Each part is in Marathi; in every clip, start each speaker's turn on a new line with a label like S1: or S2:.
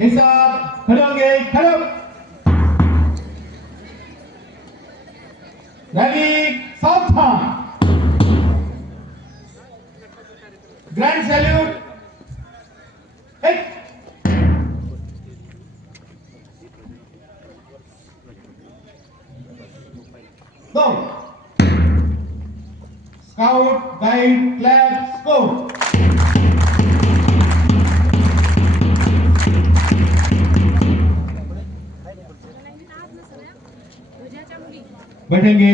S1: एक साथ खड़े होंगे खड़े हो। रैली सावधान ग्रैंड सैल्यूट एक दो स्काउट गाइड क्लैप स्कोर बैठेंगे।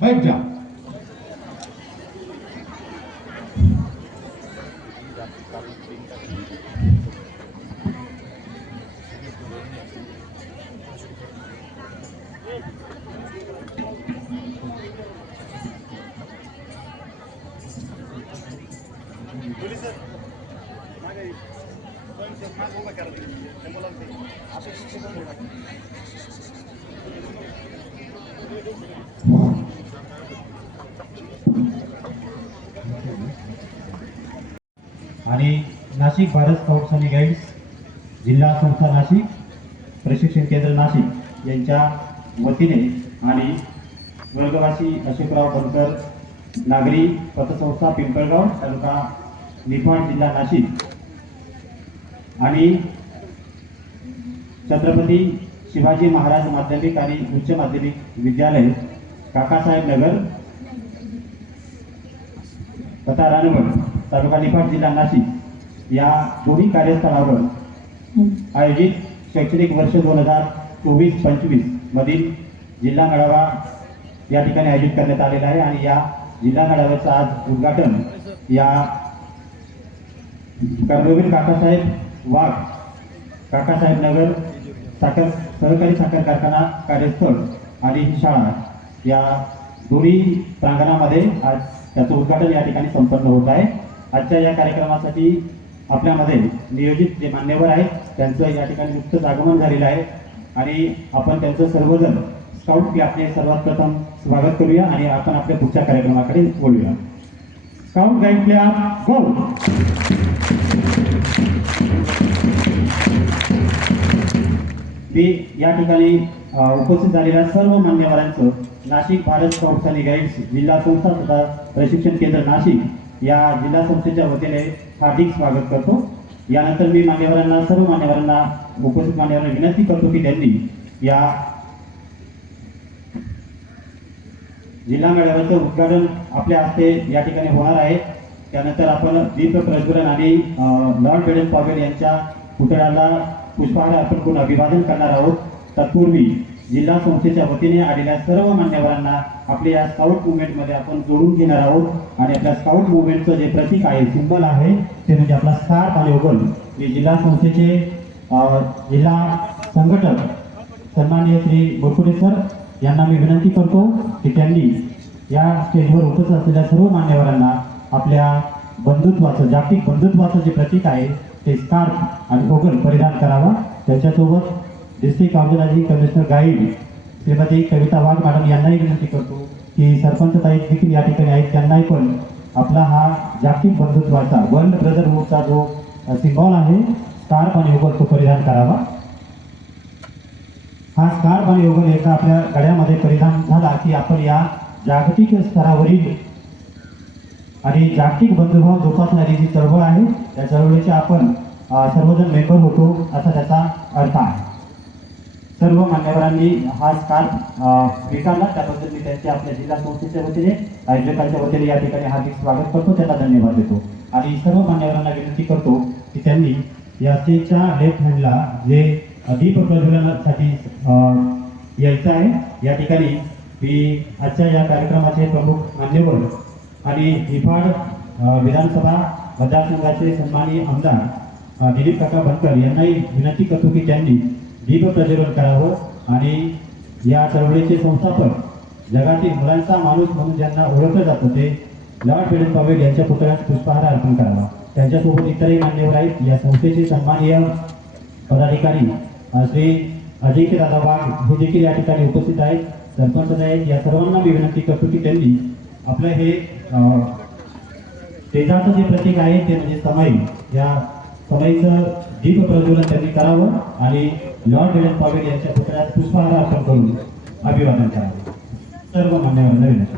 S1: बैठ जाओ
S2: आणि नाशिक भारत स्काउट्स आणि गाईड्स जिल्हा संस्था नाशिक प्रशिक्षण केंद्र नाशिक यांच्या वतीने आणि वर्गवासी अशोकराव बनकर नागरी पतसंस्था पिंपळगाव तालुका निफाड जिल्हा नाशिक आणि छत्रपती शिवाजी महाराज माध्यमिक आणि उच्च माध्यमिक विद्यालय काकासाहेब नगर तथा रानवड. तालुका निफाड जिल्हा नाशिक या दोन्ही कार्यस्थळावर आयोजित शैक्षणिक वर्ष दोन हजार चोवीस पंचवीस मधील जिल्हा मेळावा या ठिकाणी आयोजित करण्यात आलेला आहे आणि या जिल्हा मेळाव्याचं आज उद्घाटन या कर्मवीर काकासाहेब वाघ काकासाहेब नगर साखर सहकारी साखर कारखाना कार्यस्थळ आणि शाळा या दोन्ही प्रांगणामध्ये आज त्याचं उद्घाटन या ठिकाणी संपन्न होत आहे. आजच्या या कार्यक्रमासाठी आपल्यामध्ये नियोजित जे मान्यवर आहेत त्यांचं या ठिकाणी नुकतंच आगमन झालेलं आहे. आणि आपण त्यांचं सर्वजण स्काउट क्लासने सर्वात प्रथम स्वागत करूया आणि आपण आपल्या पुढच्या कार्यक्रमाकडे बोलूया स्काउट गाईड क्लब मी या ठिकाणी उपस्थित झालेल्या सर्व मान्यवरांचं नाशिक भारत स्काउट्स आणि गाईड्स जिल्हा संस्था तथा प्रशिक्षण केंद्र नाशिक या जिल्हा संस्थेच्या वतीने हार्दिक स्वागत करतो. यानंतर मी मान्यवरांना सर्व मान्यवरांना उपस्थित मान्यवरांना विनंती करतो की त्यांनी या जिल्हा मेळाव्याचं उद्घाटन आपल्या हस्ते या ठिकाणी होणार आहे. त्यानंतर आपण दीप प्रज्वलन आणि लॉर्ड बेडन पॉवेल यांच्या पुतळ्याला पुष्पहार अर्पण करून अभिवादन करणार आहोत. तत्पूर्वी जिल्हा संस्थेच्या वतीने आलेल्या सर्व मान्यवरांना आपल्या या स्काउट मुवमेंटमध्ये आपण जोडून घेणार आहोत. आणि आपल्या स्काउट मुवमेंटचं जे प्रतीक आहे सिंबल आहे ते म्हणजे आपला स्टार आणि ओगल हे जिल्हा संस्थेचे जिल्हा संघटक सन्माननीय श्री बोरकुटे सर यांना मी विनंती करतो की त्यांनी या स्टेजवर उपस्थित असलेल्या सर्व मान्यवरांना आपल्या बंधुत्वाचं जागतिक बंधुत्वाचं जे प्रतीक आहे ते स्कार्फ आणि ओगल परिधान करावा. त्याच्यासोबत district organising commissioner guide Shrimati Kavita Wagh madam यांनाही विनंती करतो की सरपंच ताई देखील या ठिकाणी आहेत. त्यांनाही पण आपला हा जागतिक बंधुत्वाचा वर्ल्ड ब्रदरहूडचा जो सिम्बॉल आहे स्कार्फ आणि ओगल तो परिधान करावा. हा स्कार्फ आणि ओगल एकदा आपल्या गळ्यामध्ये परिधान झाला की आपण या जागतिक स्तरावरील आणि जागतिक बंधुभाव जोपासणारी जी चळवळ आहे त्या चळवळीचे आपण सर्वजण मेंबर होतो असा त्याचा अर्थ आहे. सर्व मान्यवरांनी हा स्कार्फ स्वीकारला त्याबद्दल मी त्यांचे आपल्या जिल्हा संस्थेच्या वतीने आयोजकांच्या वतीने या ठिकाणी हार्दिक स्वागत करतो. त्यांना धन्यवाद देतो. आणि सर्व मान्यवरांना विनंती करतो की त्यांनी या लेफ्ट हँडला जे दीप प्रज्वलनासाठी यायचं आहे. या ठिकाणी मी आजच्या या कार्यक्रमाचे प्रमुख मान्यवर आणि निफाड विधानसभा मतदारसंघाचे सन्मानी आमदार दिलीप काका बनकर यांनाही विनंती करतो की त्यांनी दीप प्रज्वलन करावं आणि या चळवळीचे संस्थापक जगातील मुलांचा माणूस म्हणून ज्यांना ओळखलं जातं ते लॉर्ड फेडन पवेल यांच्या पुतळ्यास पुष्पहार अर्पण करावा. त्यांच्यासोबत इतरही मान्यवर आहेत. या संस्थेचे सन्माननीय पदाधिकारी श्री अजिंक्य दादा वाघ हे देखील या ठिकाणी उपस्थित आहेत. सरपंच आहेत या सर्वांना मी विनंती करतो की त्यांनी आपलं हे तेजाचं जे प्रतीक आहे ते म्हणजे समय या समयीचं दीप प्रज्वलन त्यांनी करावं आणि लॉर्ड डेडन पावेल यांच्या पुतळ्यात पुष्पहार अर्पण करून अभिवादन करावं. सर्व मान्यवर विनंती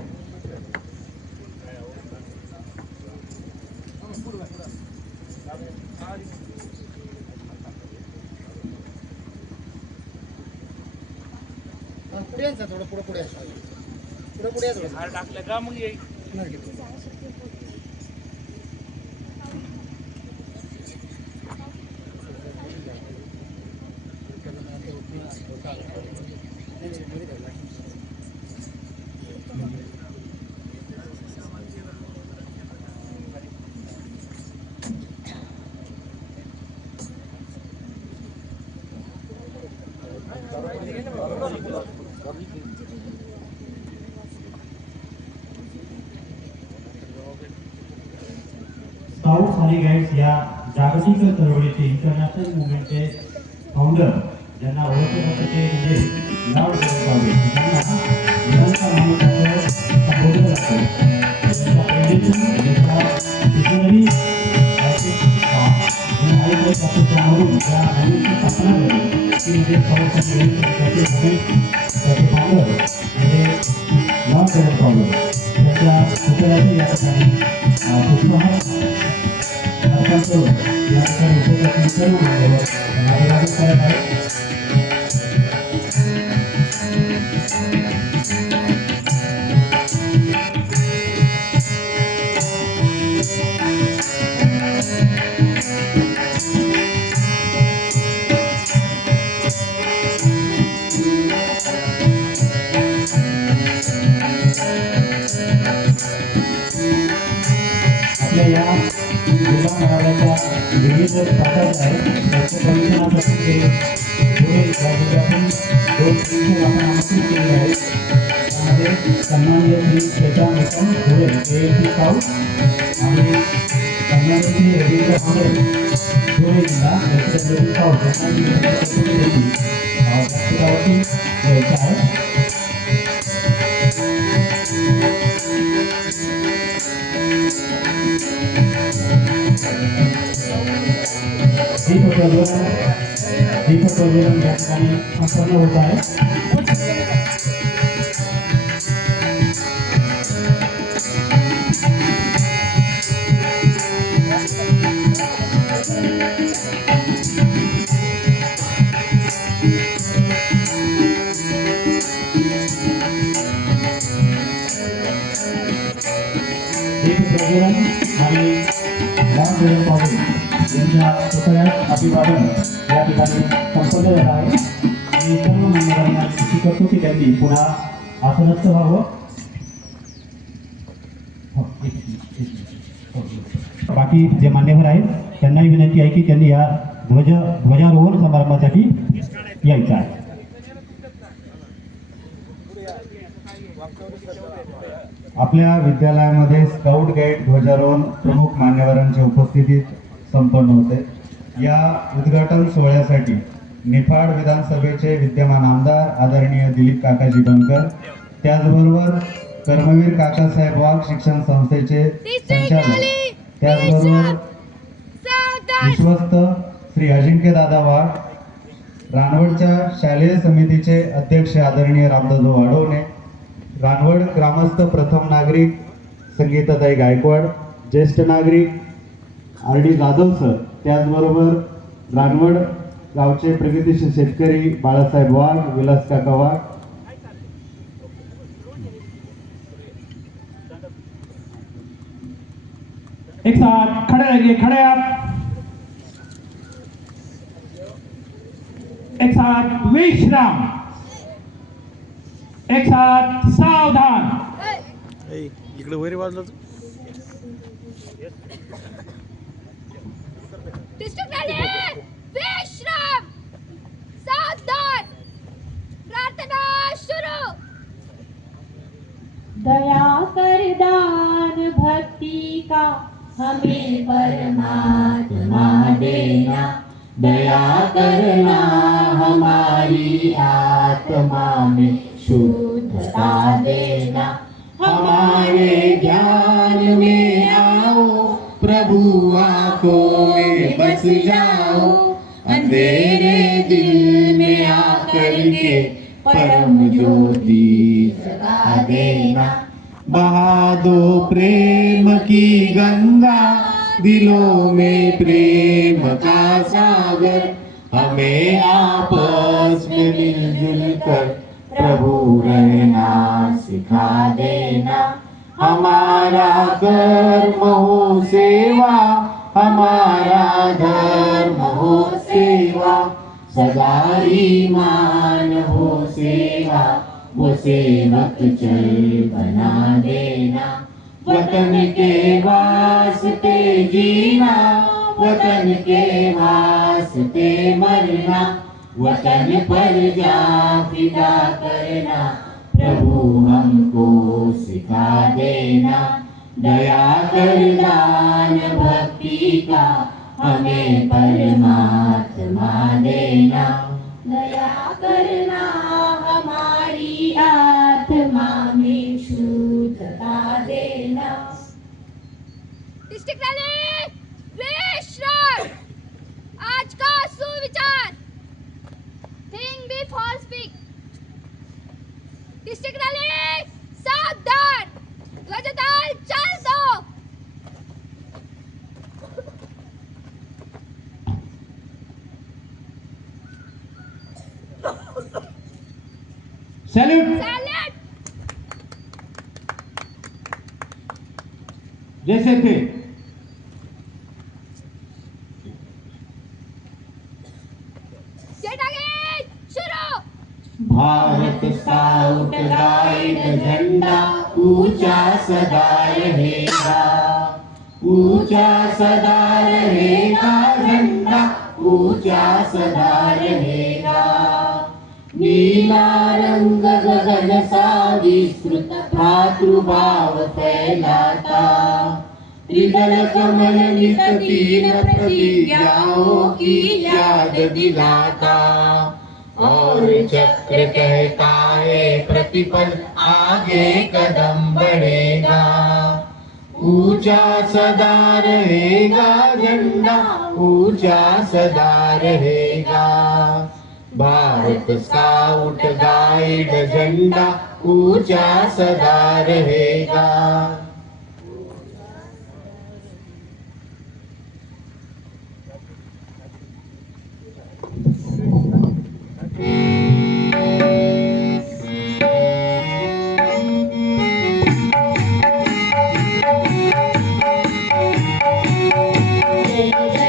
S3: पुढे पुढे पुढे पुढे
S4: टाकलं का मग येईल
S2: स्काउट्स आणि गाईड्स या जागतिक चळवळीचे इंटरनॅशनल मुवमेंटचे फाउंडर ज्यांना ओळखले जाते ते म्हणजे लॉर्ड डेडन त्यांच्या ते म्हणजे पुतळ्याची या ठिकाणी पुष्पहार करून या ठिकाणी सर्व मान्यवर करत आहेत मेळाव्याच्या विविध स्पर्धा ज्या आहेत त्याच्या परिचयासाठी ते पुढे राज्यातून दोन शिक्षक आपण आमंत्रित केलेले आहेत त्यामध्ये सन्माननीय श्री श्वेता निकम धुळे हे टी स्काउट आणि सन्माननीय श्री रवींद्र भांबरे धुळे जिल्हा रेसिडेंट स्काउट यांना मी त्यांच्या प्रतिनिधींनी, दीप प्रज्वलन या ठिकाणी संपन्न होत आहे दीप प्रज्वलन आणि राम देव पाटील यांच्या पुतळ्यात आहे आणि सर्व मंडळांना विनंती करतो की त्यांनी पुन्हा आसनस्थ व्हावं बाकी जे मान्यवर आहेत त्यांनाही विनंती आहे की त्यांनी या ध्वज ध्वजारोहण समारंभासाठी यायचं आहे.
S5: आपल्या विद्यालयामध्ये स्काउट गाईड ध्वजारोहण प्रमुख मान्यवरांच्या उपस्थितीत संपन्न होते. या उद्घाटन सोहळ्यासाठी निफाड विधानसभेचे विद्यमान आमदार आदरणीय दिलीप काकाजी बनकर त्याचबरोबर कर्मवीर काकासाहेब वाघ शिक्षण संस्थेचे संचालक त्याचबरोबर विश्वस्त श्री अजिंक्य दादा वाघ रानवडच्या शालेय समितीचे अध्यक्ष आदरणीय रामदासो वाढवणे रानवड ग्रामस्थ प्रथम नागरिक संगीताताई गायकवाड ज्येष्ठ नागरिक आर डी जाधव सर त्याचबरोबर रानवड गावचे प्रगतीशील शेतकरी बाळासाहेब वाघ विलास काका वाघ.
S4: एक साथ खड़े रहिए खड़े आप एक साथ विश्राम. एक साथ सावधान.
S3: इकडे वैरी वाजलं
S6: डिस्ट्रिक्ट शुरू
S7: दया कर दान भक्ति का हमें परमात्मा देना। दया करना हमारी आत्मा में शुद्धता देना। हमारे ज्ञान में आओ,
S8: प्रभु आँखों में बस जाओ। अंधेरे दिल में आकर के परम ज्योति जगा देना। बहा दो प्रेम की गंगा, दिलों में प्रेम का सागर। हमें आपस में मिलजुल कर प्रभु रहना सिखा देना। हमारा कर्म हो सेवा, हमारा धर्म हो सेवा सदा मान हो सेवा, वो सेवक चल बना देना। वतन के वास्ते जीना, वतन के वास्ते मरना, वतन पर जा फिदा करना। प्रभु हमको सिखा देना, दया कर दान भक्ति का। हमें परमात्मा देना
S7: दया करना हमारी
S4: सैल्यूट
S6: सैल्यूट
S4: जैसे थे
S8: भारत साउट गाइड झंडा ऊँचा सदा रहेगा। ऊँचा सदा रहेगा झंडा ऊँचा सदा रहेगा। नीला रंग गगन सा विस्तृत भातृभाव फैलाता त्रिदल कमल नित तीन प्रतिज्ञाओं की याद दिलाता और चक्र कहता है प्रतिपल आगे कदम बढ़ेगा ऊँचा सदा रहेगा झंडा ऊँचा सदा रहेगा। भारत स्काउट गाइड झंडा ऊँचा सदा रहेगा Yeah.